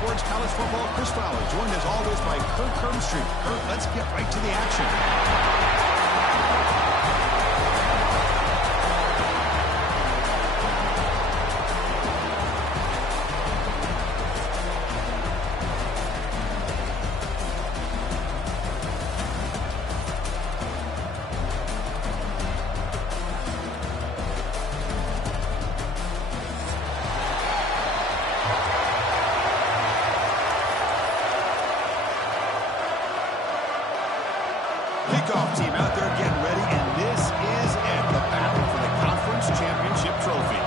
Sports College Football. Chris Fowler, joined as always by Kurt Kirkstreet. Kurt, let's get right to the action. Kickoff team out there getting ready, and this is it, the battle for the conference championship trophy.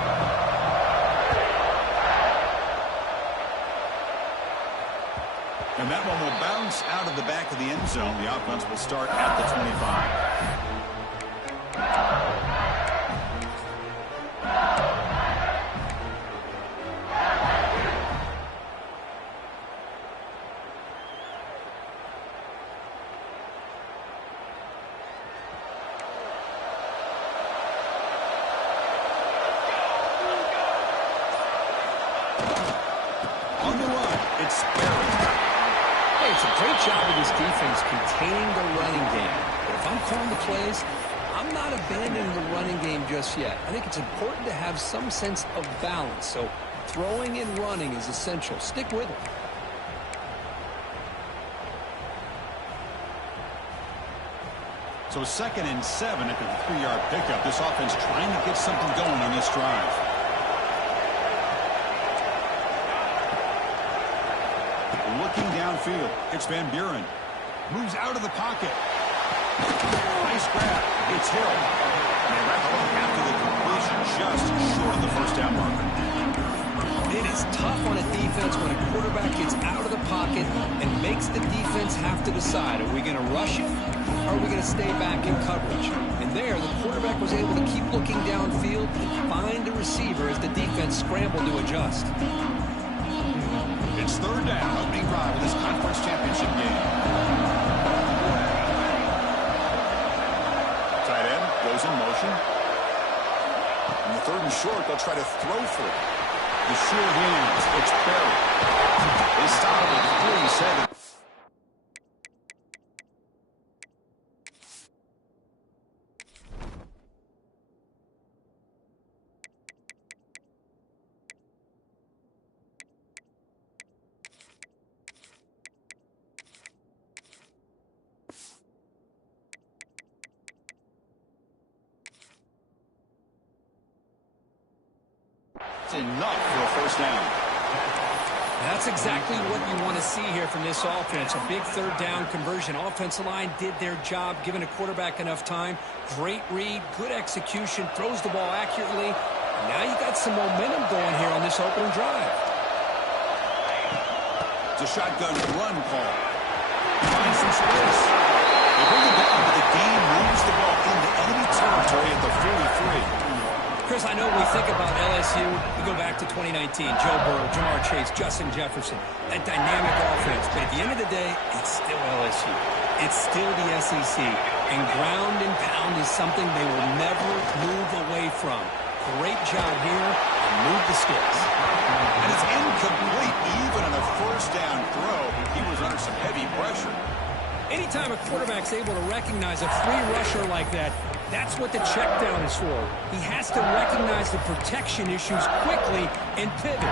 And that one will bounce out of the back of the end zone. The offense will start at the 25. It's a great job of this defense containing the running game. But if I'm calling the plays, I'm not abandoning the running game just yet. I think it's important to have some sense of balance. So throwing and running is essential. Stick with it. So 2nd and 7 after the 3-yard pickup. This offense trying to get something going on this drive. Looking downfield, it's Van Buren. Moves out of the pocket. Nice grab. It's Hill. And they wrap it up after the completion, just short of the first down marker. It is tough on a defense when a quarterback gets out of the pocket and makes the defense have to decide, are we going to rush him or are we going to stay back in coverage? And there, the quarterback was able to keep looking downfield and find the receiver as the defense scrambled to adjust. It's 3rd down, opening drive of this conference championship game. Tight end goes in motion. On the 3rd and short, they'll try to throw for it. The sure hands, it's Perry. They stop it at 47. Enough for a first down. That's exactly what you want to see here from this offense. A big 3rd down conversion. Offensive line did their job, giving a quarterback enough time. Great read, good execution, throws the ball accurately. Now you got some momentum going here on this opening drive. It's a shotgun run call. Finds some space. They bring it down, but the game moves the ball into enemy territory at the 43. Chris, I know we think about LSU. We go back to 2019. Joe Burrow, Jamar Chase, Justin Jefferson. That dynamic offense. But at the end of the day, it's still LSU. It's still the SEC. And ground and pound is something they will never move away from. Great job here. And move the sticks. And it's incomplete. Even on a first down throw, he was under some heavy pressure. Anytime a quarterback's able to recognize a free rusher like that, that's what the check down is for. He has to recognize the protection issues quickly and pivot.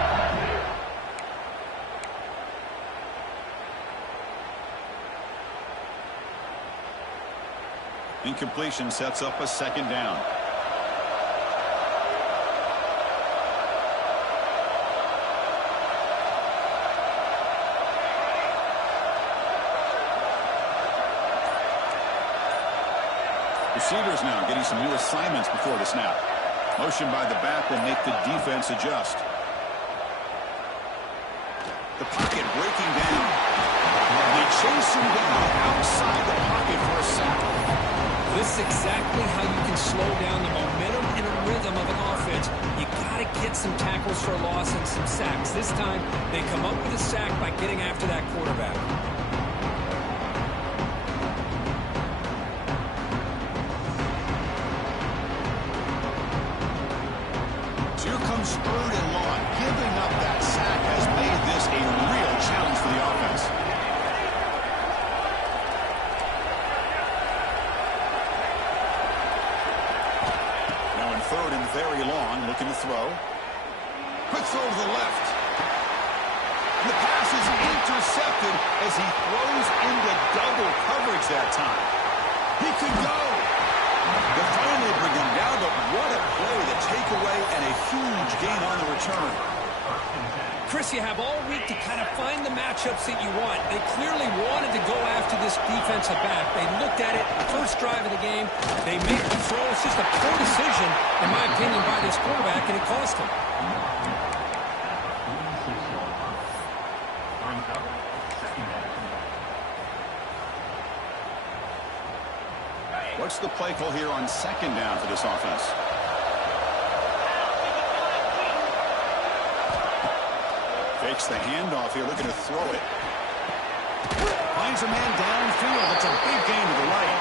Incompletion sets up a 2nd down. Receivers now getting some new assignments before the snap. Motion by the back will make the defense adjust. The pocket breaking down. They chase him down outside the pocket for a sack. This is exactly how you can slow down the momentum and a rhythm of an offense. You got to get some tackles for a loss and some sacks. This time, they come up with a sack by getting after that quarterback. Here comes 3rd and long. Giving up that sack has made this a real very long, looking to throw. Quick throw to the left. And the pass is intercepted as he throws into double coverage that time. He could go. They finally bring him down, but what a play, the takeaway, and a huge gain on the return. Chris, you have all week to kind of find the matchups that you want. They clearly wanted to go after this defensive back. They looked at it, first drive of the game. They made the throw. It's just a poor decision, in my opinion, by this quarterback, and it cost him. What's the play call here on second down for this offense? Fakes the handoff here, looking to throw it. Finds a man downfield. It's a big gain to the right.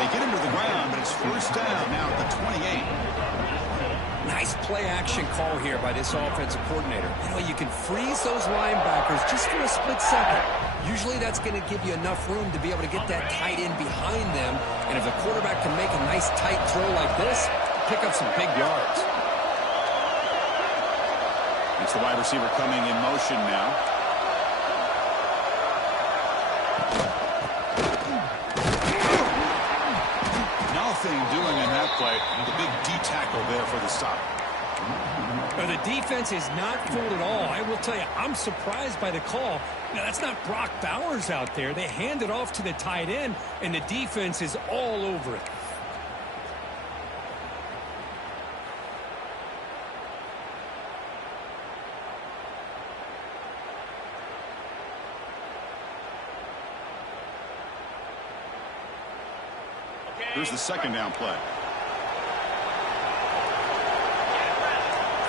They get him to the ground, but it's first down now at the 28. Nice play-action call here by this offensive coordinator. You know, you can freeze those linebackers just for a split second. Usually that's going to give you enough room to be able to get that tight end behind them. And if the quarterback can make a nice tight throw like this, pick up some big yards. It's the wide receiver coming in motion now. Nothing doing in that play. The big D tackle there for the stop. The defense is not fooled at all. I will tell you, I'm surprised by the call. Now, that's not Brock Bowers out there. They hand it off to the tight end, and the defense is all over it. Here's the second down play.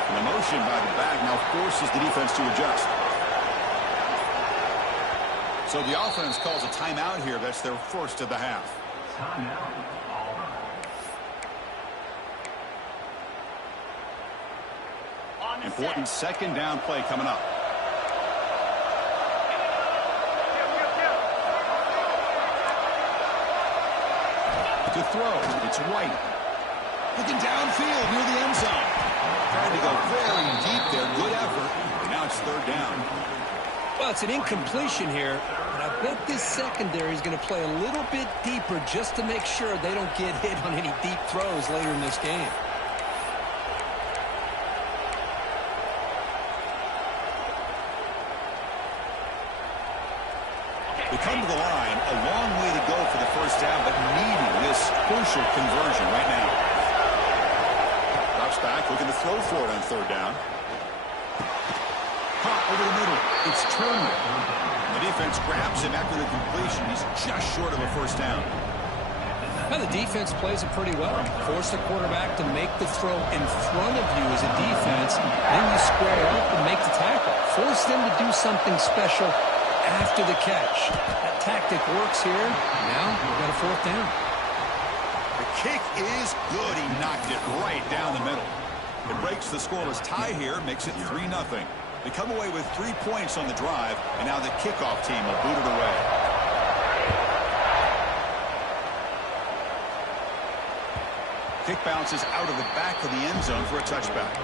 And the motion by the back now forces the defense to adjust. So the offense calls a timeout here. That's their first of the half. Important second down play coming up. To throw, it's White. Looking downfield near the end zone. Trying to go very deep there. Good effort. And now it's third down. Well, it's an incompletion here, but I bet this secondary is going to play a little bit deeper just to make sure they don't get hit on any deep throws later in this game. We come to the line, a long way to go for the first down, but needing this crucial conversion right now. Drops back, looking to throw for it on third down. Caught over the middle. It's Turner. The defense grabs him after the completion. He's just short of a first down. Well, the defense plays it pretty well. Force the quarterback to make the throw in front of you as a defense. Then you square up and make the tackle. Force them to do something special after the catch. That tactic works here. Now we've got a fourth down. The kick is good. He knocked it right down the middle. It breaks the scoreless tie here, makes it 3-0. They come away with 3 points on the drive, and now the kickoff team will boot it away. Kick bounces out of the back of the end zone for a touchback.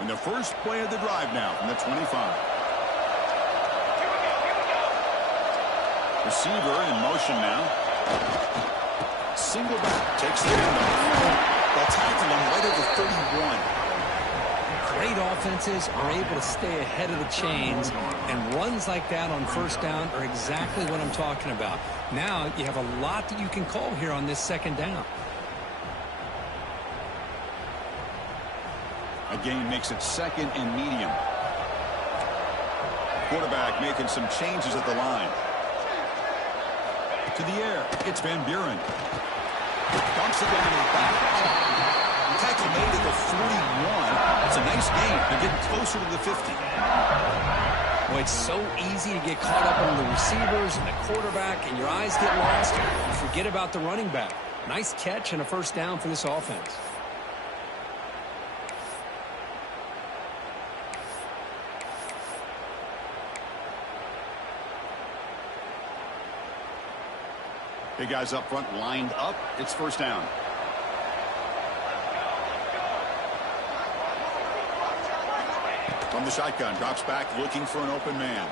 And the first play of the drive now from the 25. Receiver in motion now. Single back, takes the handoff. They'll tackle him right over 31. Great offenses are able to stay ahead of the chains, and runs like that on first down are exactly what I'm talking about. Now you have a lot that you can call here on this second down. A gain makes it second and medium. Quarterback making some changes at the line. To the air, it's Van Buren. Dumps it down to the back. Tackle made at the 41. That's a nice gain. They're getting closer to the 50. Well, it's so easy to get caught up on the receivers and the quarterback, and your eyes get lost. You forget about the running back. Nice catch and a first down for this offense. Big guys up front lined up. It's first down. From the shotgun, drops back looking for an open man.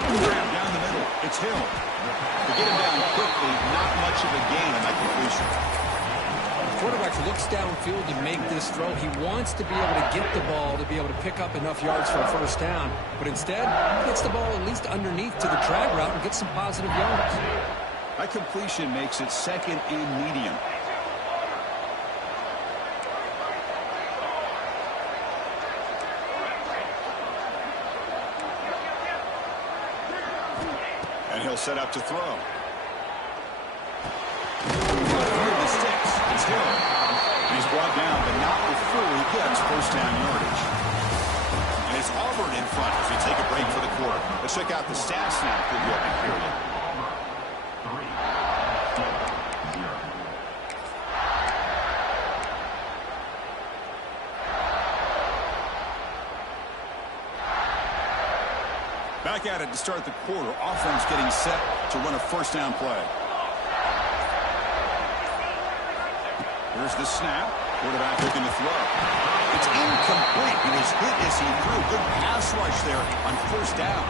Grab down the middle. It's Hill. To get him down quickly, not much of a gain on that completion. The quarterback looks downfield to make this throw. He wants to be able to get the ball to be able to pick up enough yards for a first down. But instead, he gets the ball at least underneath to the drag route and gets some positive yards. That completion makes it second and medium. And he'll set up to throw. The sticks. It's Hill. And he's brought down, but not before he gets first down yardage. And it's Auburn in front as we take a break for the quarter. Let's check out the stats now for the opening period. Back at it to start the quarter. Offense getting set to run a first down play. Here's the snap. Quarterback looking to throw. It's incomplete. He was hit as he threw. Good pass rush there on first down.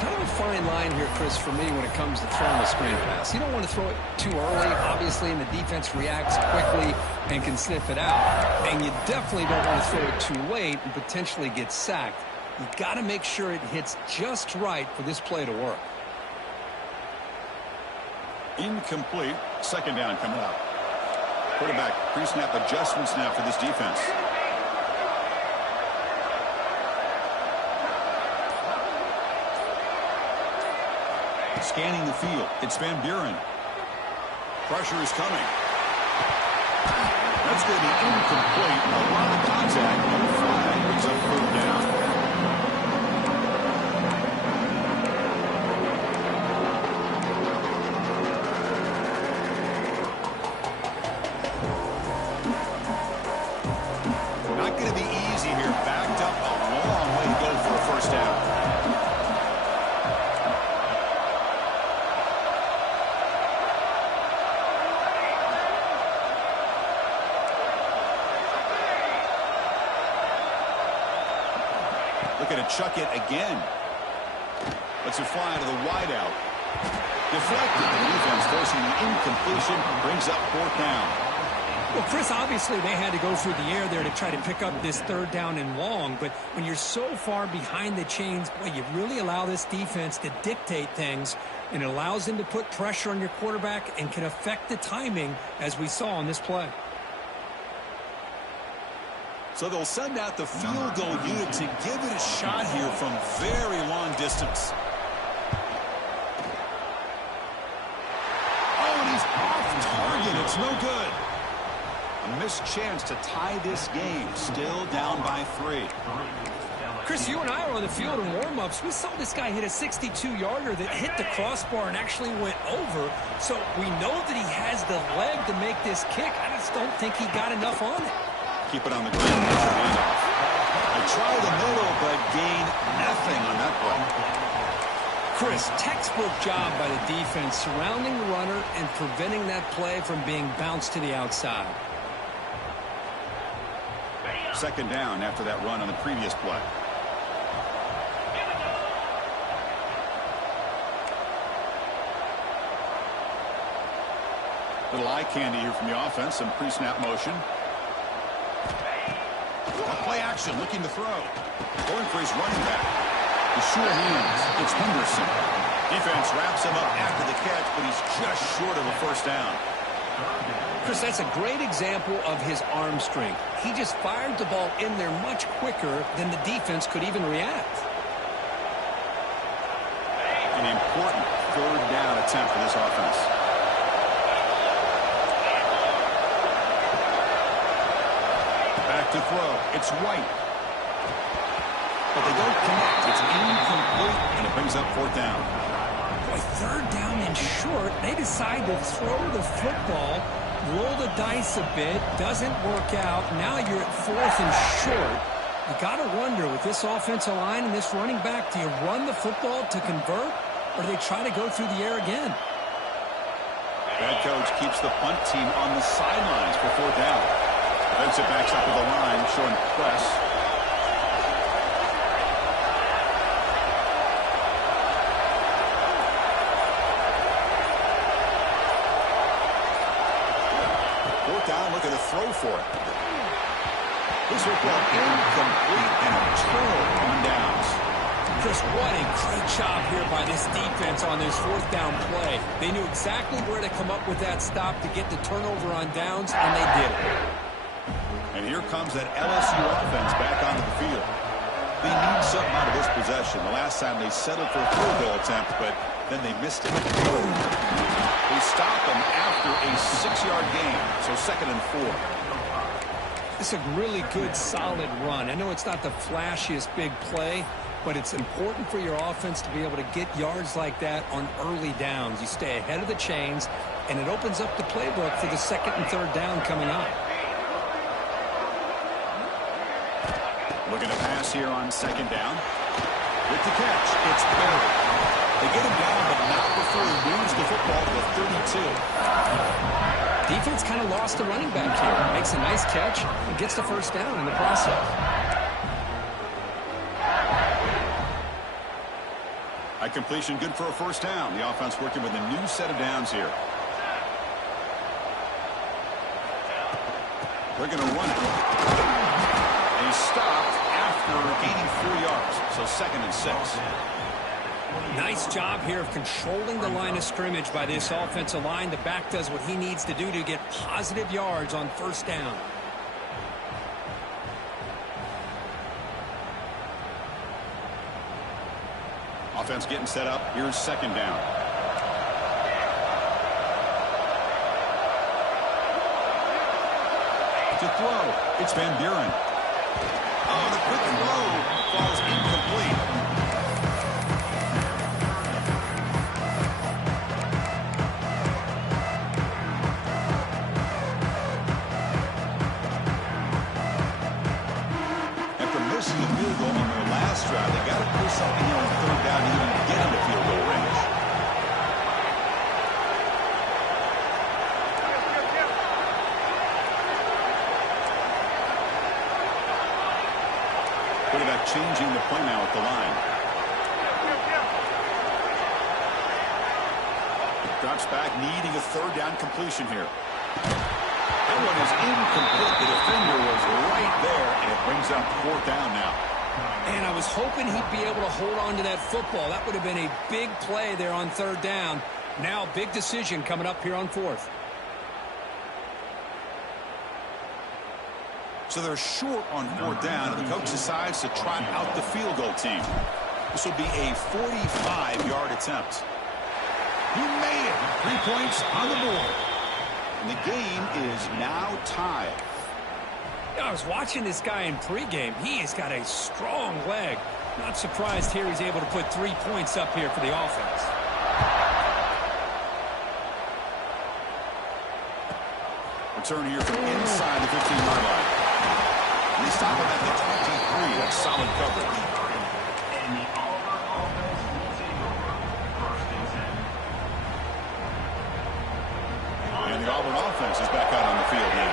Kind of a fine line here, Chris, for me when it comes to throwing a screen pass. You don't want to throw it too early, obviously, and the defense reacts quickly and can sniff it out. And you definitely don't want to throw it too late and potentially get sacked. You've got to make sure it hits just right for this play to work. Incomplete. Second down coming up. Quarterback pre-snap adjustments now for this defense. Scanning the field. It's Van Buren. Pressure is coming. That's going to be incomplete. A lot of contact. No flag. Brings up third down. Looking to chuck it again. Lets it fly to the wideout. Deflected. The defense forcing the incompletion. Brings up fourth down. Well, Chris, obviously they had to go through the air there to try to pick up this third down and long. But when you're so far behind the chains, boy, you really allow this defense to dictate things. And it allows them to put pressure on your quarterback and can affect the timing, as we saw on this play. So they'll send out the field goal unit to give it a shot here from very long distance. Oh, and he's off target. It's no good. A missed chance to tie this game. Still down by 3. Chris, you and I were on the field in warm-ups. We saw this guy hit a 62-yarder that hit the crossbar and actually went over. So we know that he has the leg to make this kick. I just don't think he got enough on it. Keep it on the ground. They try the middle, but gain nothing on that play. Chris, textbook job by the defense surrounding the runner and preventing that play from being bounced to the outside. Second down after that run on the previous play. Little eye candy here from the offense. Some pre-snap motion. Play action, looking to throw. Going for his running back. The sure hands. It's Henderson. Defense wraps him up after the catch, but he's just short of a first down. Chris, that's a great example of his arm strength. He just fired the ball in there much quicker than the defense could even react. An important third down attempt for this offense. Back to throw. It's White. But they don't connect. It's incomplete, and it brings up fourth down. Boy, third down and short. They decide to throw the football, roll the dice a bit. Doesn't work out. Now you're at fourth and short. You got to wonder, with this offensive line and this running back, do you run the football to convert, or do they try to go through the air again? Head coach keeps the punt team on the sidelines for 4th down. Defensive backs up with the line, showing press. Down, looking to throw for it. This football incomplete and a turnover on downs. Just what a great job here by this defense on this 4th down play. They knew exactly where to come up with that stop to get the turnover on downs, and they did it. And here comes that LSU offense back onto the field. They need something out of this possession. The last time they settled for a field goal attempt, but then they missed it. They stop them after a 6-yard gain, so 2nd and 4. This is a really good, solid run. I know it's not the flashiest big play, but it's important for your offense to be able to get yards like that on early downs. You stay ahead of the chains, and it opens up the playbook for the 2nd and 3rd down coming up. Looking to pass here on 2nd down. With the catch, it's buried. They get him down, but not before he moves the football to the 32. Defense kind of lost the running back here. Makes a nice catch and gets the 1st down in the process. A completion good for a 1st down. The offense working with a new set of downs here. They're going to run it. And he stopped after gaining 4 yards, so 2nd and 6. Nice job here of controlling the line of scrimmage by this offensive line. The back does what he needs to do to get positive yards on 1st down. Offense getting set up. Here's 2nd down. To throw, it's Van Buren. Oh, the quick throw falls incomplete. Missing the field goal on their last drive, they got to push something here on 3rd down to even get into field goal range. Quarterback changing the play now at the line. Drops back, needing a 3rd down completion here. That one is incomplete. The defender was right there, and it brings up 4th down now. And I was hoping he'd be able to hold on to that football. That would have been a big play there on 3rd down. Now, big decision coming up here on 4th. So they're short on 4th down, and the coach decides to trot out the field goal team. This will be a 45-yard attempt. He made it. 3 points on the board. And the game is now tied. I was watching this guy in pregame. He has got a strong leg. Not surprised here he's able to put 3 points up here for the offense. Return here from inside the 15-yard line. And they stop him at the 23. That's solid coverage. And the Auburn offense is back out on the field now.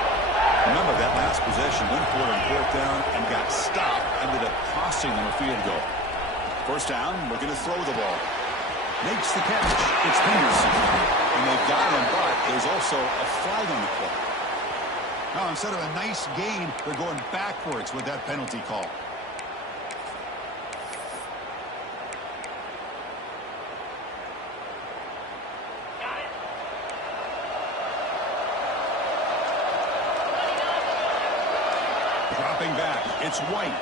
Remember, that last possession went for it on 4th down and got stopped, ended up costing them a field goal. 1st down, looking to throw the ball. Makes the catch. It's Peterson. And they've got him, but there's also a flag on the play. Now, instead of a nice gain, they're going backwards with that penalty call. Dropping back, it's White.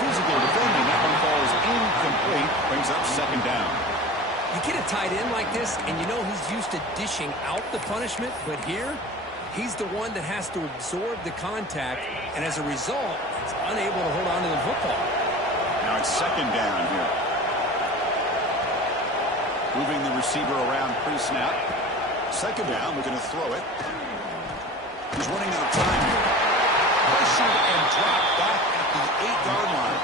Physical defending, that one falls incomplete, brings up 2nd down. You get a tight end like this, and you know he's used to dishing out the punishment, but here, he's the one that has to absorb the contact, and as a result, he's unable to hold on to the football. Now it's 2nd down here. Moving the receiver around pre-snap. 2nd down, looking to throw it. He's running out of time here. Pressured and dropped back at the 8-yard line.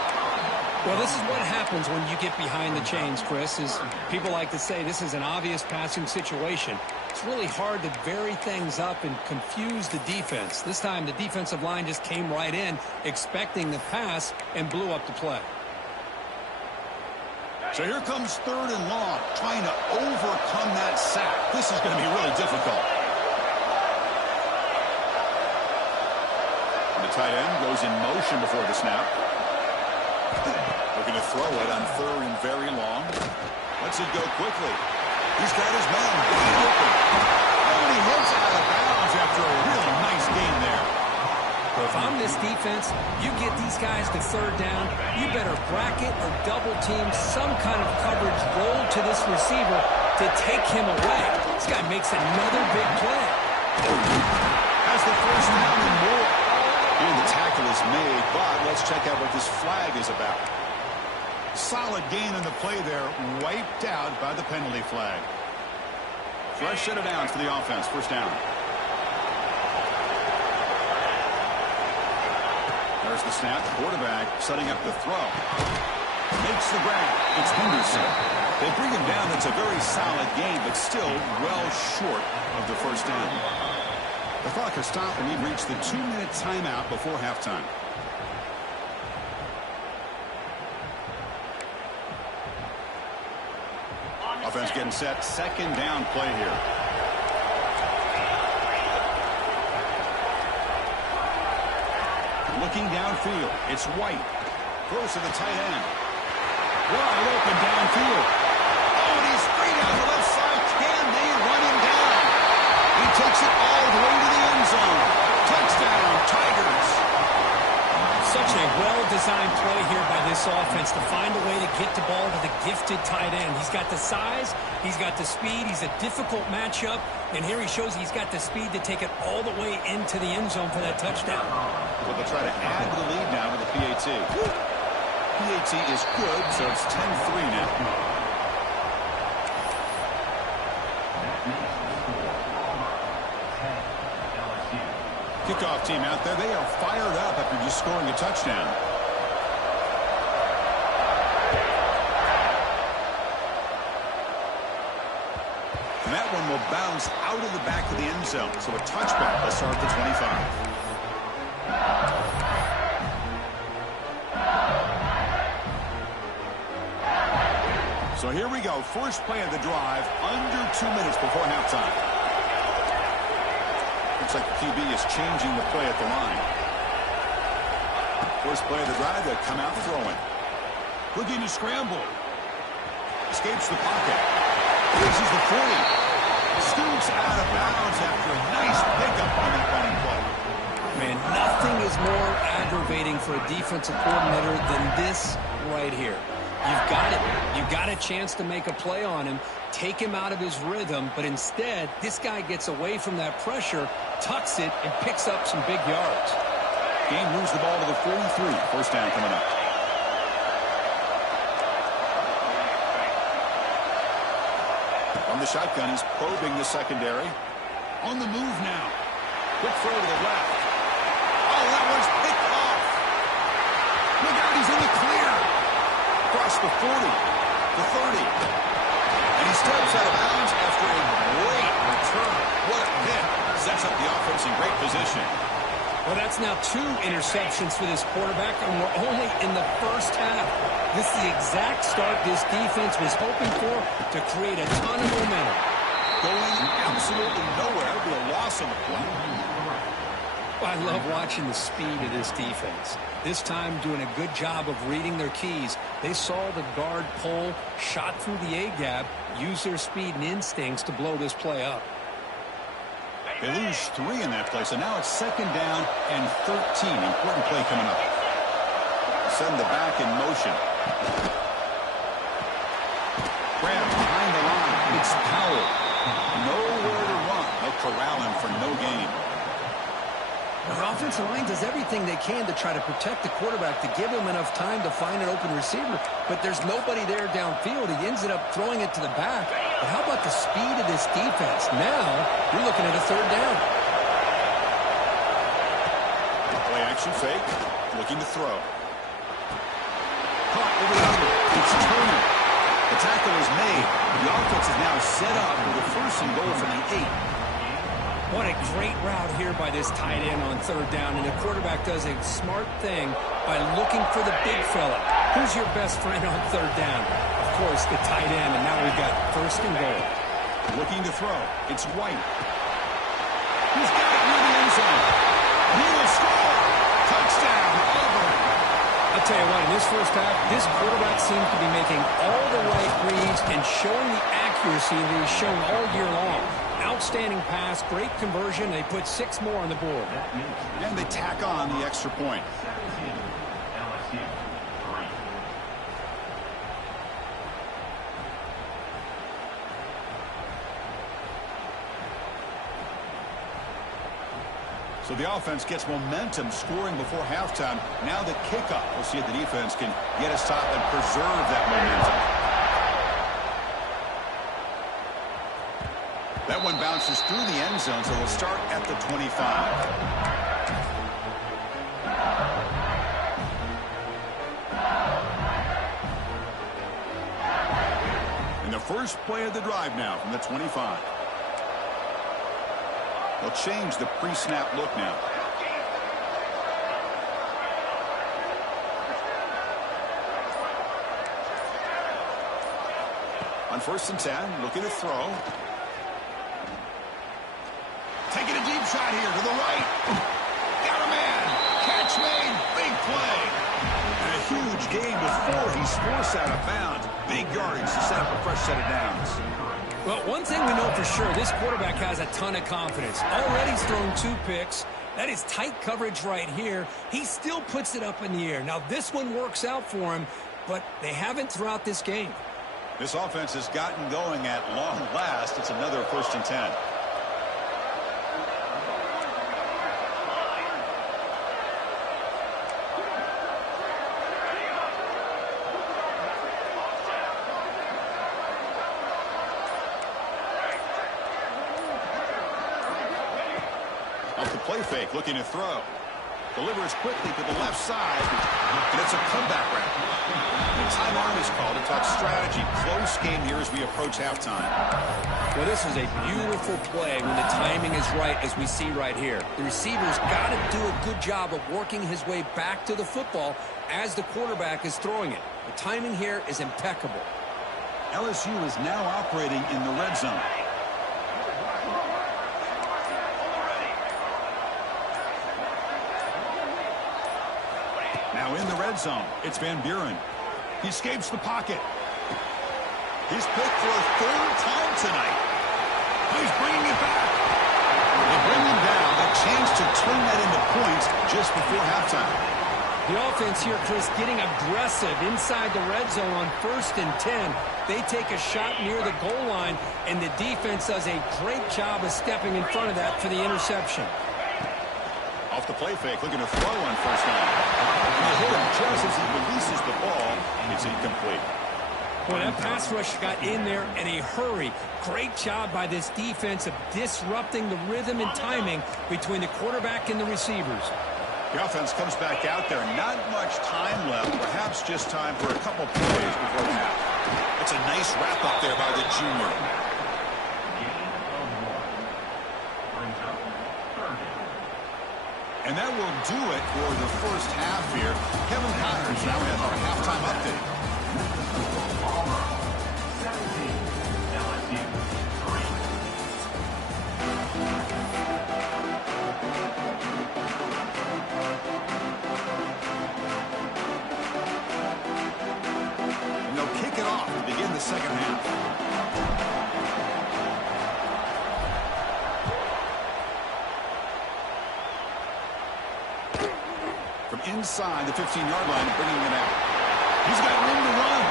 Well, this is what happens when you get behind the chains, Chris, is people like to say this is an obvious passing situation. It's really hard to vary things up and confuse the defense. This time, the defensive line just came right in, expecting the pass, and blew up the play. So here comes 3rd and long, trying to overcome that sack. This is going to be really difficult. The tight end goes in motion before the snap. Looking to throw it on 3rd and very long. Lets it go quickly. He's got his man wide open. And he hits out of bounds after a really nice game there. Well, if I'm this defense, you get these guys to 3rd down, you better bracket or double team some kind of coverage roll to this receiver to take him away. This guy makes another big play. Has the 1st down and more. And the tackle is made, but let's check out what this flag is about. Solid gain in the play there, wiped out by the penalty flag. Fresh set of downs for the offense, 1st down. There's the snap, quarterback setting up the throw. Makes the grab, it's Henderson. They bring him down, it's a very solid game, but still well short of the 1st down. The clock has stopped and we've reached the 2-minute timeout before halftime. Offense getting set, 2nd down play here. Looking downfield, it's White. Throws to the tight end. Wide open downfield. Oh, and he's free down the left side. Can they run him down? He takes it all the way to the end zone. Touchdown, Tigers. Such a well-designed play here by this offense to find a way to get the ball to the gifted tight end. He's got the size, he's got the speed, he's a difficult matchup, and here he shows he's got the speed to take it all the way into the end zone for that touchdown. Well, they'll try to add to the lead now with the PAT. PAT is good, so it's 10-3 now. Kickoff team out there. They are fired up after just scoring a touchdown. And that one will bounce out of the back of the end zone. So a touchback will start at the 25. So here we go. First play of the drive. Under 2 minutes before halftime. Looks like the QB is changing the play at the line. First play of the drive, they'll come out throwing. Looking to scramble. Escapes the pocket. Reaches the 40. Scoots out of bounds after a nice pickup on that running play. Man, nothing is more aggravating for a defensive coordinator than this right here. You've got it. You've got a chance to make a play on him, take him out of his rhythm, but instead, this guy gets away from that pressure, tucks it, and picks up some big yards. Game moves the ball to the 43. First down coming up. From the shotgun, he's probing the secondary. On the move now. Quick throw to the left. Oh, that one's picked off. Look out, he's in the clear. Across the 40, the 30. And he steps out of bounds after a great return. What a hit. Sets up the offense in great position. Well, that's now 2 interceptions for this quarterback, and we're only in the first half. This is the exact start this defense was hoping for to create a ton of momentum. Going absolutely nowhere. It'll be a loss on the play. I love watching the speed of this defense. This time doing a good job of reading their keys. They saw the guard pull, shot through the A-gap, used their speed and instincts to blow this play up. They lose 3 in that play, so now it's 2nd down and 13. Important play coming up. Send the back in motion. Grab behind the line. It's Powell. Nowhere to run. They'll corral him for no gain. The offensive line does everything they can to try to protect the quarterback, to give him enough time to find an open receiver, but there's nobody there downfield. He ends up throwing it to the back. But how about the speed of this defense? Now, you're looking at a 3rd down. Play action fake, looking to throw. Caught over the middle. It's Turner. The tackle is made. The offense is now set up with a first and goal from the 8. What a great route here by this tight end on third down, and the quarterback does a smart thing by looking for the big fella. Who's your best friend on third down? Of course, the tight end, and now we've got first and goal. Looking to throw. It's White. He's got it near the end zone. He will score. Touchdown, Auburn. I'll tell you what, in this first half, this quarterback seems to be making all the right reads and showing the accuracy that he's shown all year long. Outstanding pass, great conversion. They put 6 more on the board. And they tack on the extra point. So the offense gets momentum scoring before halftime. Now the kickoff. We'll see if the defense can get a stop and preserve that momentum. That one bounces through the end zone, so they'll start at the 25. And the first play of the drive now from the 25. They'll change the pre-snap look now. On first and 10, looking to throw. Taking a deep shot here to the right. Got a man. Catch made. Big play. And a huge gain before he's forced out of bounds. Big yardage to set up a fresh set of downs. Well, one thing we know for sure, this quarterback has a ton of confidence. Already he's thrown 2 picks. That is tight coverage right here. He still puts it up in the air. Now, this one works out for him, but they haven't throughout this game. This offense has gotten going at long last. It's another first and 10. Play fake, looking to throw. Delivers quickly to the left side, and it's a comeback route. The timeout is called to talk strategy. Close game here as we approach halftime. Well, this is a beautiful play when the timing is right, as we see right here. The receiver's got to do a good job of working his way back to the football as the quarterback is throwing it. The timing here is impeccable. LSU is now operating in the red zone. Now in the red zone, it's Van Buren. He escapes the pocket. He's picked for a 3rd time tonight. He's bringing it back. They bring him down. A chance to turn that into points just before halftime. The offense here, Chris, getting aggressive inside the red zone on 1st and 10. They take a shot near the goal line, and the defense does a great job of stepping in front of that for the interception. Off the play fake, looking to throw on first down. He hit him just as he releases the ball. It's incomplete. Well, that pass rush got in there in a hurry. Great job by this defense of disrupting the rhythm and timing between the quarterback and the receivers. The offense comes back out there. Not much time left. Perhaps just time for a couple plays before half. It's a nice wrap up there by the junior. And that will do it for the first half here. Kevin Connors now has our halftime update. And they'll kick it off to begin the second half. Inside the 15-yard line, bringing it out. He's got room to run.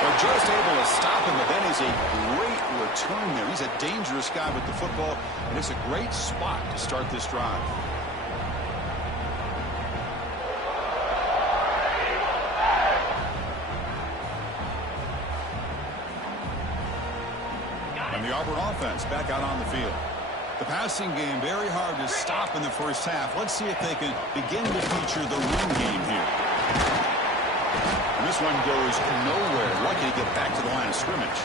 They're just able to stop him, but that is a great return there. He's a dangerous guy with the football, and it's a great spot to start this drive. And the Auburn offense back out on the field. The passing game very hard to stop in the first half. Let's see if they can begin to feature the run game here. This one goes nowhere. Lucky to get back to the line of scrimmage.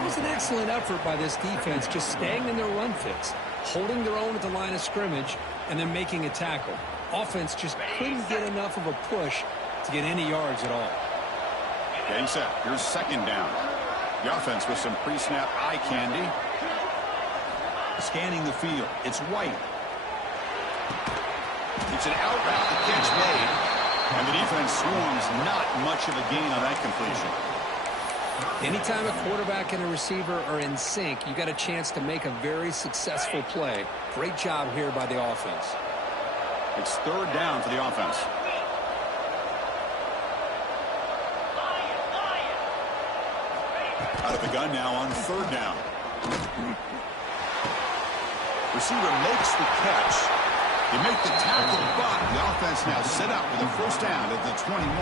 It was an excellent effort by this defense, just staying in their run fits, holding their own at the line of scrimmage, and then making a tackle. Offense just couldn't get enough of a push to get any yards at all. Getting set. Here's second down. The offense with some pre-snap eye candy. Scanning the field. It's White. It's an out route. The catch made. And the defense swarms. Not much of a gain on that completion. Anytime a quarterback and a receiver are in sync, you got a chance to make a very successful play. Great job here by the offense. It's third down for the offense. Out of the gun now on third down. Receiver makes the catch. They make the tackle, but the offense now set up with a first down at the 21.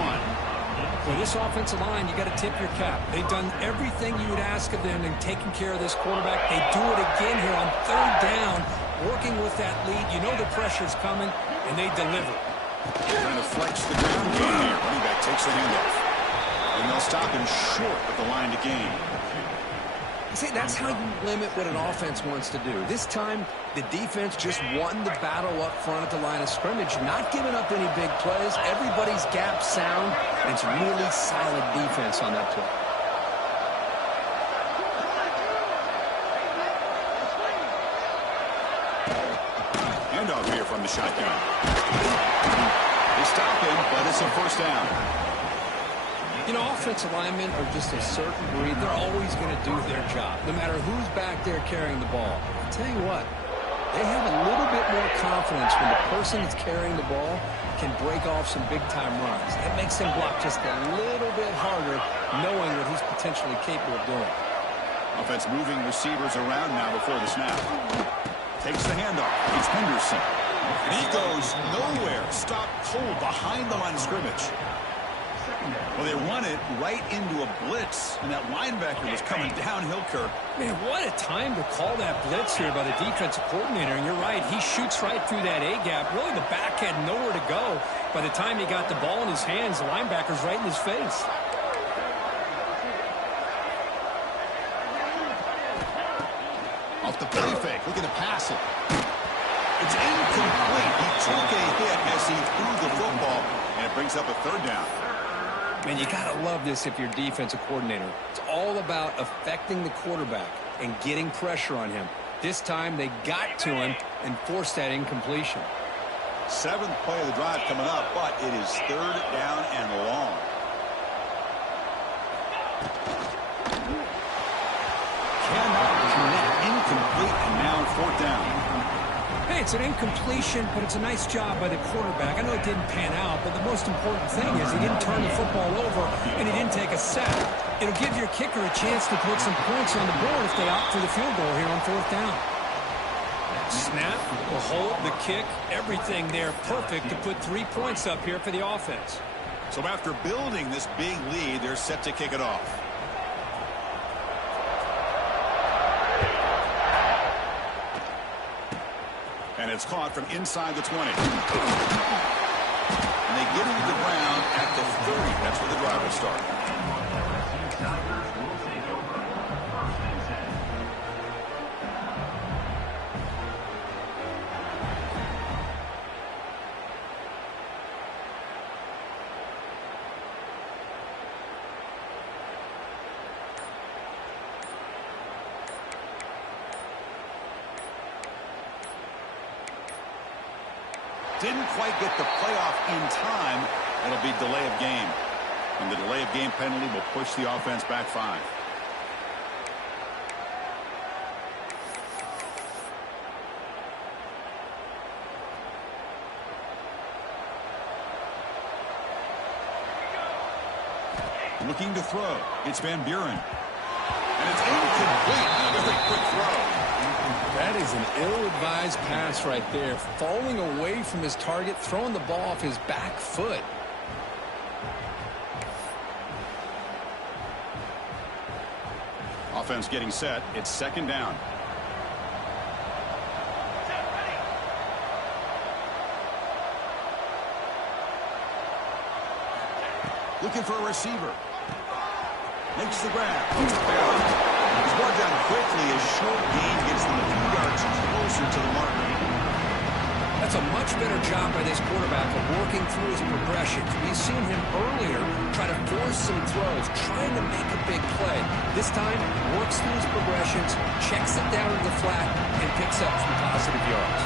For this offensive line, you got to tip your cap. They've done everything you would ask of them in taking care of this quarterback. They do it again here on third down, working with that lead. You know the pressure's coming, and they deliver. Trying to flex the ground game here. Running back takes the handoff. And they'll stop him short at the line to gain. See, that's how you limit what an offense wants to do. This time, the defense just won the battle up front at the line of scrimmage, not giving up any big plays. Everybody's gap sound, and it's really solid defense on that play. Handoff here from the shotgun. They stop him, but it's a first down. You know, offensive linemen are just a certain breed. They're always going to do their job, no matter who's back there carrying the ball. I'll tell you what, they have a little bit more confidence when the person that's carrying the ball can break off some big-time runs. That makes them block just a little bit harder, knowing what he's potentially capable of doing. Offense moving receivers around now before the snap. Takes the handoff. It's Henderson. And he goes nowhere. Stopped cold behind the line of scrimmage. Well, they run it right into a blitz, and that linebacker was coming downhill, Kirk. Man, what a time to call that blitz here by the defensive coordinator. And you're right, he shoots right through that A-gap. Really, the back had nowhere to go. By the time he got the ball in his hands, the linebacker's right in his face. Off the play fake, looking to pass it. It's incomplete. He took a hit as he threw the football, and it brings up a third down. Man, you got to love this if you're defensive coordinator. It's all about affecting the quarterback and getting pressure on him. This time, they got to him and forced that incompletion. Seventh play of the drive coming up, but it is third down and long. Cannot connect, incomplete, and now fourth down. Hey, it's an incompletion, but it's a nice job by the quarterback. I know it didn't pan out, but the most important thing is he didn't turn the football over and he didn't take a sack. It'll give your kicker a chance to put some points on the board if they opt for the field goal here on fourth down. Snap, the hold, the kick, everything there perfect to put 3 points up here for the offense. So after building this big lead, they're set to kick it off. And it's caught from inside the 20. And they get it to the ground at the 30. That's where the drive will start. Didn't quite get the playoff in time. It'll be delay of game. And the delay of game penalty will push the offense back 5. Looking to throw. It's Van Buren. And it's incomplete. Another quick throw. That is an ill-advised pass right there. Falling away from his target, throwing the ball off his back foot. Offense getting set. It's second down. Looking for a receiver. Makes the grab. He's brought down quickly. A short gain gets them a few yards closer to the marker. That's a much better job by this quarterback of working through his progressions. We've seen him earlier try to force some throws, trying to make a big play. This time, works through his progressions, checks it down to the flat, and picks up some positive yards.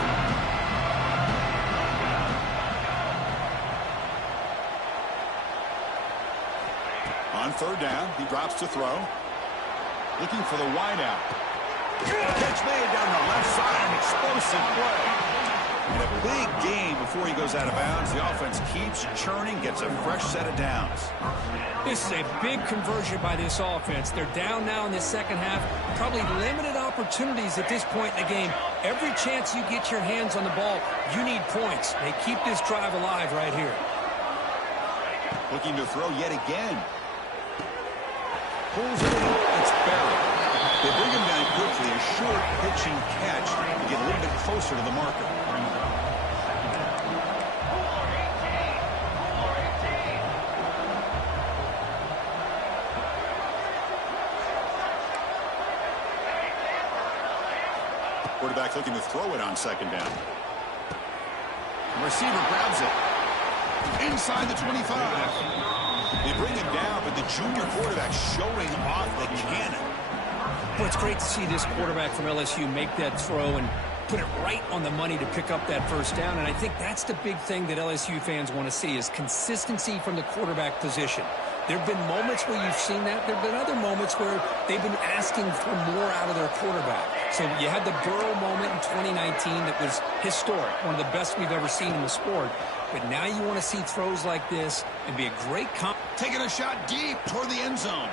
On third down, he drops to throw. Looking for the wideout. Catch made down the left side, an explosive play. And a big gain before he goes out of bounds. The offense keeps churning, gets a fresh set of downs. This is a big conversion by this offense. They're down now in the second half. Probably limited opportunities at this point in the game. Every chance you get your hands on the ball, you need points. They keep this drive alive right here. Looking to throw yet again. Pulls it in. It's buried. They bring him down quickly. A short pitching catch to get a little bit closer to the marker. Quarterback looking to throw it on second down. The receiver grabs it. Inside the 25. They bring him down, but the junior quarterback showing off the cannon. Well, it's great to see this quarterback from LSU make that throw and put it right on the money to pick up that first down. And I think that's the big thing that LSU fans want to see is consistency from the quarterback position. There have been moments where you've seen that. There have been other moments where they've been asking for more out of their quarterback. So you had the Burrow moment in 2019 that was historic, one of the best we've ever seen in the sport. But now you want to see throws like this and be a great taking a shot deep toward the end zone.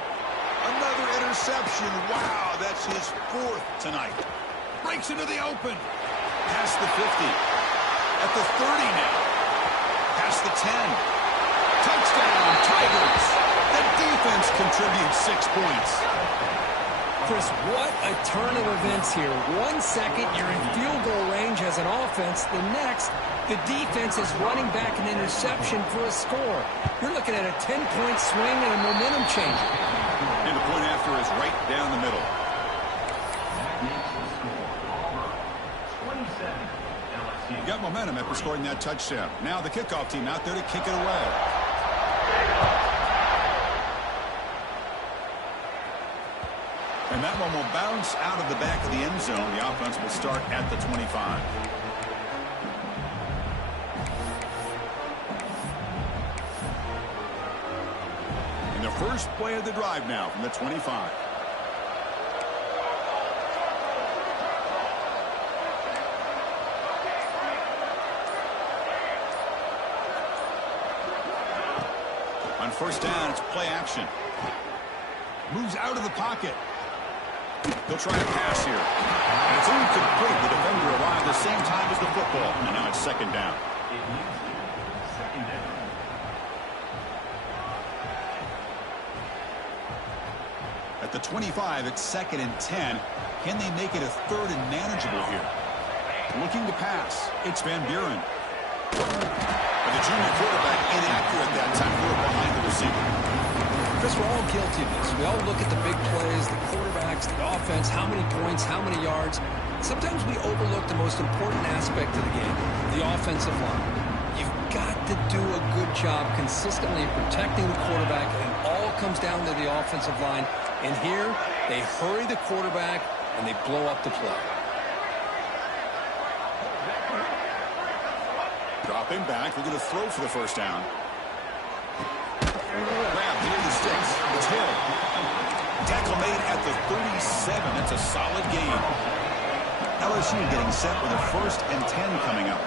Another interception. Wow, that's his fourth tonight. Breaks into the open. Past the 50. At the 30 now. Past the 10. Touchdown, Tigers. The defense contributes 6 points. Chris, what a turn of events here. 1 second, you're in field goal range as an offense. The next, the defense is running back an interception for a score. You're looking at a 10-point swing and a momentum changer. And the point after is right down the middle. You got momentum after scoring that touchdown. Now the kickoff team out there to kick it away. And that one will bounce out of the back of the end zone. The offense will start at the 25. And the first play of the drive now from the 25. On first down, it's play action. Moves out of the pocket. He'll try to pass here. And it's incomplete. The defender arrived the same time as the football. And now it's second down. At the 25, it's 2nd and 10. Can they make it a 3rd and manageable here? Looking to pass. It's Van Buren. But the junior quarterback inaccurate that time. We're behind the receiver. Chris, we're all guilty of this. We all look at the big plays, the quarterbacks, the offense, how many points, how many yards. Sometimes we overlook the most important aspect of the game, the offensive line. You've got to do a good job consistently protecting the quarterback, and it all comes down to the offensive line. And here, they hurry the quarterback, and they blow up the play. Dropping back, we're going to throw for the first down. Grab near the sticks. It's Hill. Tackle made at the 37. That's a solid gain. LSU getting set with a 1st and 10 coming up.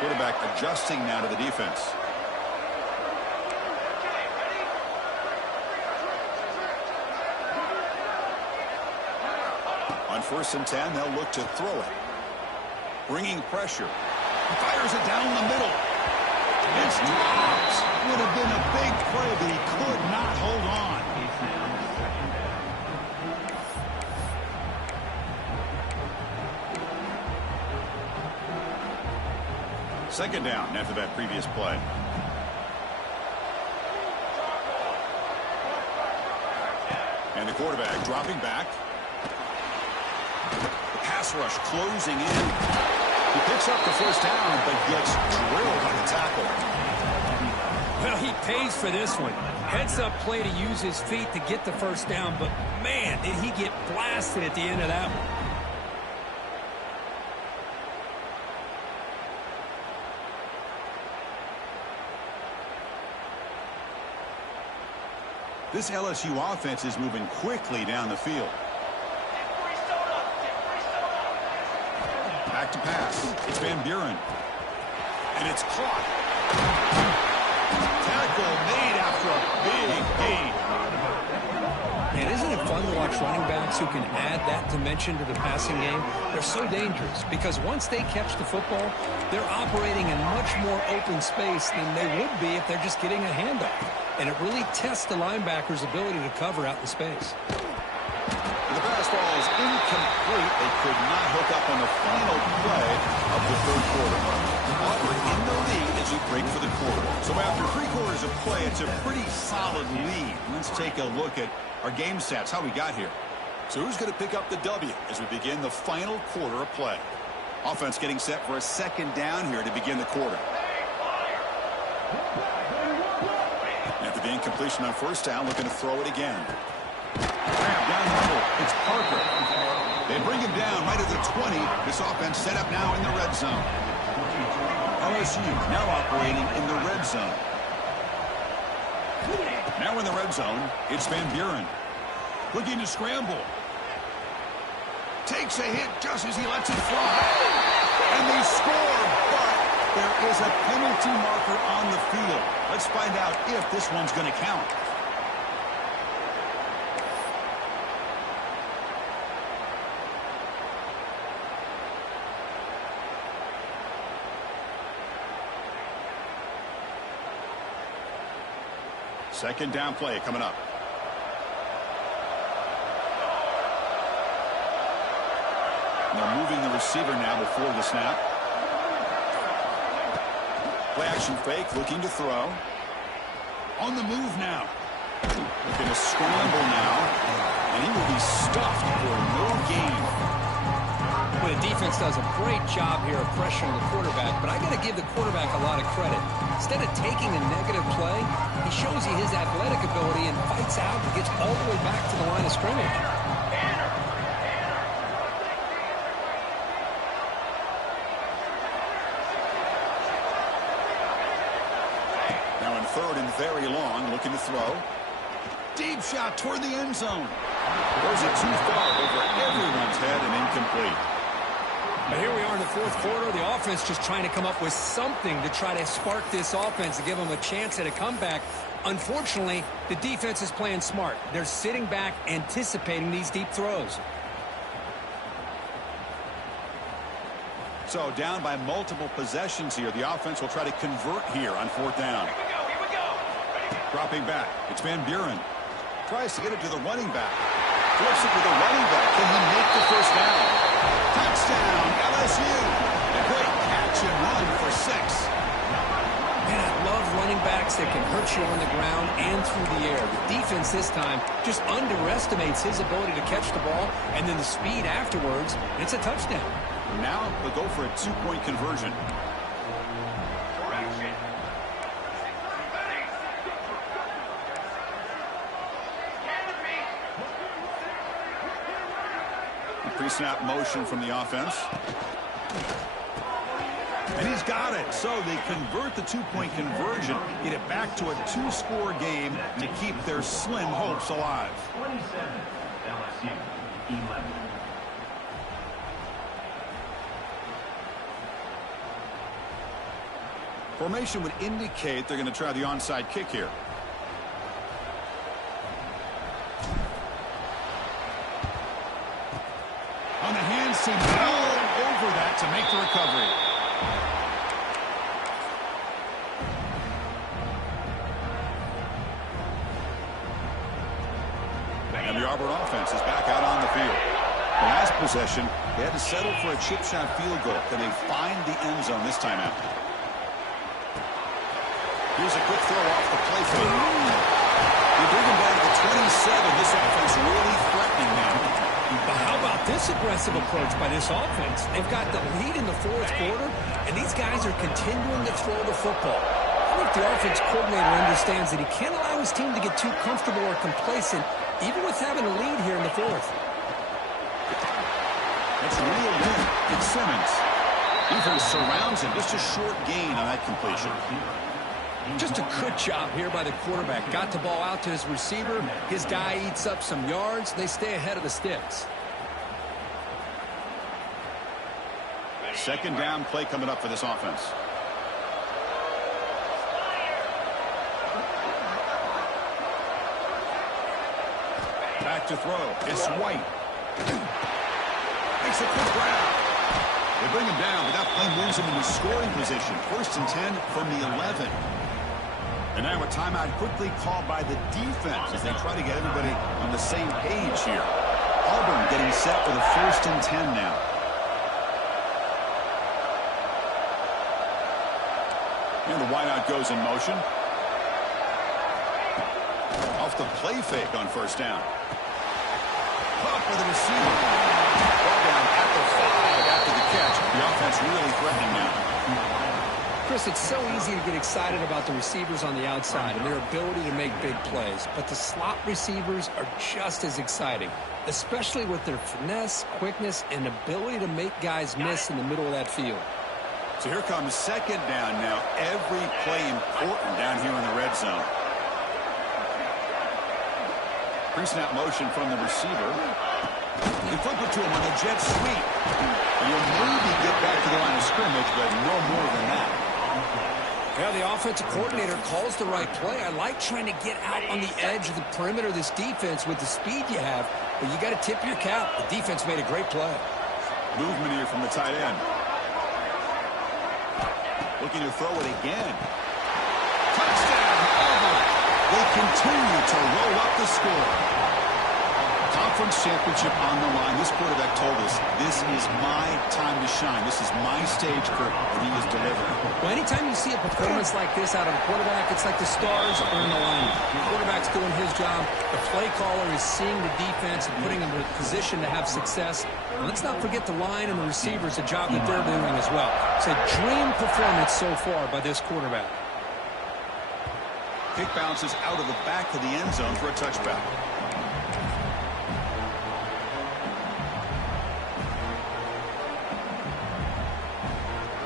Quarterback adjusting now to the defense. On 1st and 10, they'll look to throw it. Bringing pressure. He fires it down the middle. It's dropped. Would have been a big play, but he could not hold on. Second down after that previous play. And the quarterback dropping back. The pass rush closing in. He picks up the first down, but gets drilled on the tackle. Well, he pays for this one. Heads-up play to use his feet to get the first down, but, man, did he get blasted at the end of that one. This LSU offense is moving quickly down the field. Back to pass. It's Van Buren. And it's caught. Tackle made after a big gain. And isn't it fun to watch running backs who can add that dimension to the passing game? They're so dangerous because once they catch the football, they're operating in much more open space than they would be if they're just getting a handoff. And it really tests the linebacker's ability to cover out in space. The pass ball is incomplete. They could not hook up on the final play of the third quarter. Auburn in the lead as we break for the quarter. So after 3 quarters of play, it's a pretty solid lead. Let's take a look at our game stats, how we got here. So who's going to pick up the W as we begin the final quarter of play? Offense getting set for a second down here to begin the quarter. After the incompletion on first down, looking to throw it again. Down the middle, it's Parker. They bring him down right at the 20. This offense set up now in the red zone. LSU now operating in the red zone. Now in the red zone, it's Van Buren. Looking to scramble. Takes a hit just as he lets it fly. And they score, but there is a penalty marker on the field. Let's find out if this one's going to count. Second down play coming up. They're moving the receiver now before the snap. Play action fake, looking to throw. On the move now. Looking to scramble now. And he will be stuffed for no gain. Well, the defense does a great job here of pressuring the quarterback, but I got to give the quarterback a lot of credit. Instead of taking a negative play, he shows you his athletic ability and fights out and gets all the way back to the line of scrimmage. Now in third and very long, looking to throw. Deep shot toward the end zone. Throws it too far over everyone's head and incomplete. But here we are in the fourth quarter. The offense just trying to come up with something to try to spark this offense and give them a chance at a comeback. Unfortunately, the defense is playing smart. They're sitting back, anticipating these deep throws. So down by multiple possessions here. The offense will try to convert here on fourth down. Here we go. Dropping back. It's Van Buren. Tries to get it to the running back. Flips it to the running back. Can he make the first down? Touchdown, LSU. A great catch and run for 6. Man, I love running backs that can hurt you on the ground and through the air. The defense this time just underestimates his ability to catch the ball, and then the speed afterwards, it's a touchdown. Now they'll go for a 2-point conversion. Pre-snap motion from the offense. And he's got it. So they convert the 2-point conversion, get it back to a 2-score game to keep their slim hopes alive. 27, LSU, 11. Formation would indicate they're going to try the onside kick here. On the hands team, all over that to make the recovery. And the Auburn offense is back out on the field. The last possession, they had to settle for a chip shot field goal. Can they find the end zone this time out? Here's a quick throw off the play fake. They bring him down to the 27. This offense really threatening now. But how about this aggressive approach by this offense? They've got the lead in the fourth quarter, and these guys are continuing to throw the football. I think the offense coordinator understands that he can't allow his team to get too comfortable or complacent, even with having a lead here in the fourth. That's reeled in. It's Simmons. Defense surrounds him. Just a short gain on that completion. Just a good job here by the quarterback. Got the ball out to his receiver. His guy eats up some yards. They stay ahead of the sticks. Second down play coming up for this offense. Back to throw. It's White. Makes a quick grab. They bring him down, but that play moves him into scoring position. 1st and 10 from the 11. And now a timeout quickly called by the defense as they try to get everybody on the same page here. Auburn getting set for the 1st and 10 now. And the wideout goes in motion. Off the play fake on 1st down. Caught for the receiver. Ball down at the 5 after the catch. The offense really threatening now. Chris, it's so easy to get excited about the receivers on the outside and their ability to make big plays. But the slot receivers are just as exciting, especially with their finesse, quickness, and ability to make guys miss in the middle of that field. So here comes 2nd down now. Every play important down here in the red zone. Pre-snap motion from the receiver. They flip it to him on the jet sweep. And you'll maybe get back to the line of scrimmage, but no more than that. Yeah, the offensive coordinator calls the right play. I like trying to get out on the edge of the perimeter of this defense with the speed you have, but you got to tip your cap. The defense made a great play. Movement here from the tight end. Looking to throw it again. Touchdown, Auburn. They continue to roll up the score. Conference championship on the line. This quarterback told us, this is my time to shine. This is my stage, Kurt, and he is delivering. Well, anytime you see a performance like this out of a quarterback, it's like the stars are in alignment. The quarterback's doing his job. The play caller is seeing the defense and putting them in a position to have success. And let's not forget the line and the receivers, the job that they're doing as well. It's a dream performance so far by this quarterback. Kick bounces out of the back of the end zone for a touchback.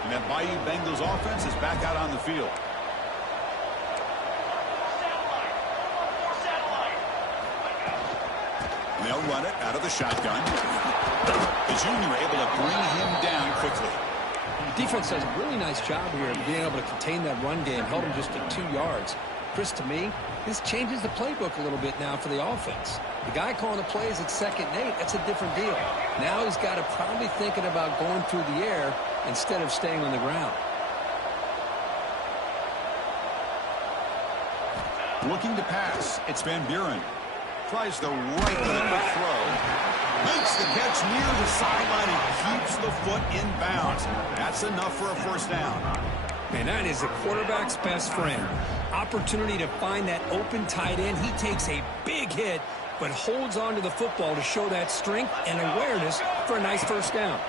And that Bayou Bengals offense is back out on the field. And they'll run it out of the shotgun. The junior able to bring him down quickly. The defense does a really nice job here of being able to contain that run game, held him just to 2 yards. Chris, to me, this changes the playbook a little bit now for the offense. The guy calling the plays at 2nd and 8, that's a different deal. Now he's got to probably thinking about going through the air instead of staying on the ground. Looking to pass, it's Van Buren. Tries the right with a quick throw. Makes the catch near the sideline and keeps the foot in bounds. That's enough for a 1st down. Man, that is a quarterback's best friend. Opportunity to find that open tight end. He takes a big hit, but holds on to the football to show that strength and awareness for a nice 1st down.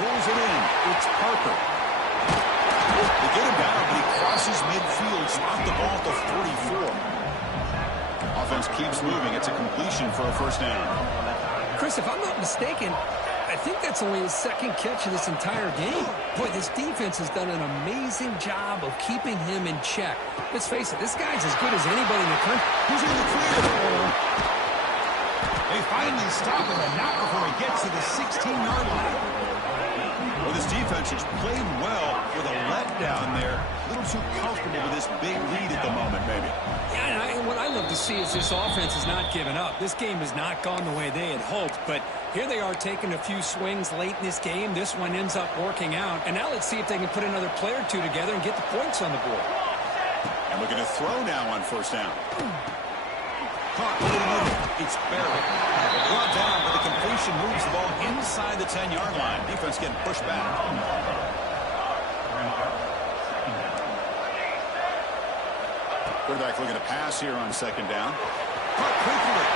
Pulls it in. It's Parker. They get him down, but he crosses midfield. Spot the ball at the 44. Offense keeps moving. It's a completion for a 1st down. Chris, if I'm not mistaken, I think that's only his 2nd catch of this entire game. Boy, this defense has done an amazing job of keeping him in check. Let's face it, this guy's as good as anybody in the country. He's in the clear. They finally stop him, and not before he gets to the 16-yard line. Well, this defense has played well with a letdown there. A little too comfortable with this big lead at the moment, maybe. Yeah, and what I love to see is this offense has not given up. This game has not gone the way they had hoped, but here they are taking a few swings late in this game. This one ends up working out, and now let's see if they can put another play or two together and get the points on the board. And we're going to throw now on 1st down. Caught in the middle. It's Barrett. Brought down, but the completion moves the ball inside the 10-yard line. Defense getting pushed back. quarterback looking to pass here on second down. Caught quickly.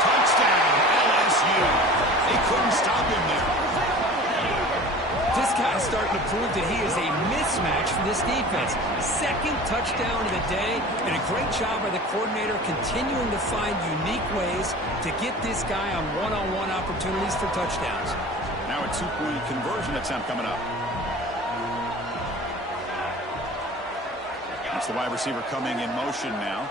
Touchdown, LSU. They couldn't stop him there. This guy's starting to prove that he is a mismatch for this defense. Second touchdown of the day, and a great job by the coordinator continuing to find unique ways to get this guy on one-on-one opportunities for touchdowns. Now a two-point conversion attempt coming up. That's the wide receiver coming in motion now.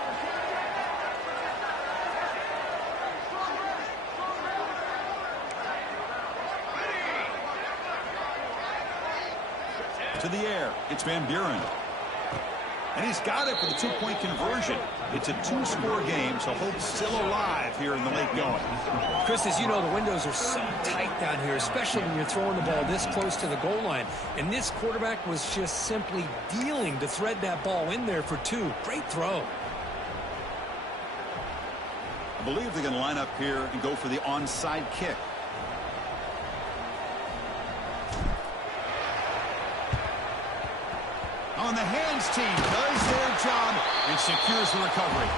To the air. It's Van Buren. And he's got it for the two-point conversion. It's a two-score game, so hope's still alive here in the late going. Chris, as you know, the windows are so tight down here, especially when you're throwing the ball this close to the goal line. And this quarterback was just simply dealing to thread that ball in there for two. Great throw. I believe they're going to line up here and go for the onside kick. On the hands team does their job and secures the recovery.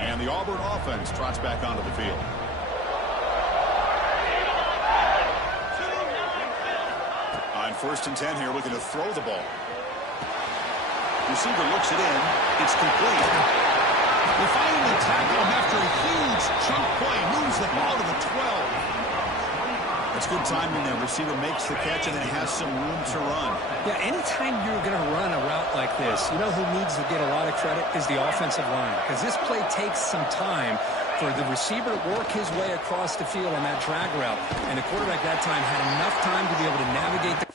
And the Auburn offense trots back onto the field. On 1st and 10 here, looking to throw the ball. Receiver looks it in. It's complete. They finally tackle him after a huge chunk play. Moves the ball to the 12. That's good timing there. Receiver makes the catch and then has some room to run. Yeah, anytime you're going to run a route like this, you know who needs to get a lot of credit is the offensive line. Because this play takes some time for the receiver to work his way across the field on that drag route. And the quarterback that time had enough time to be able to navigate the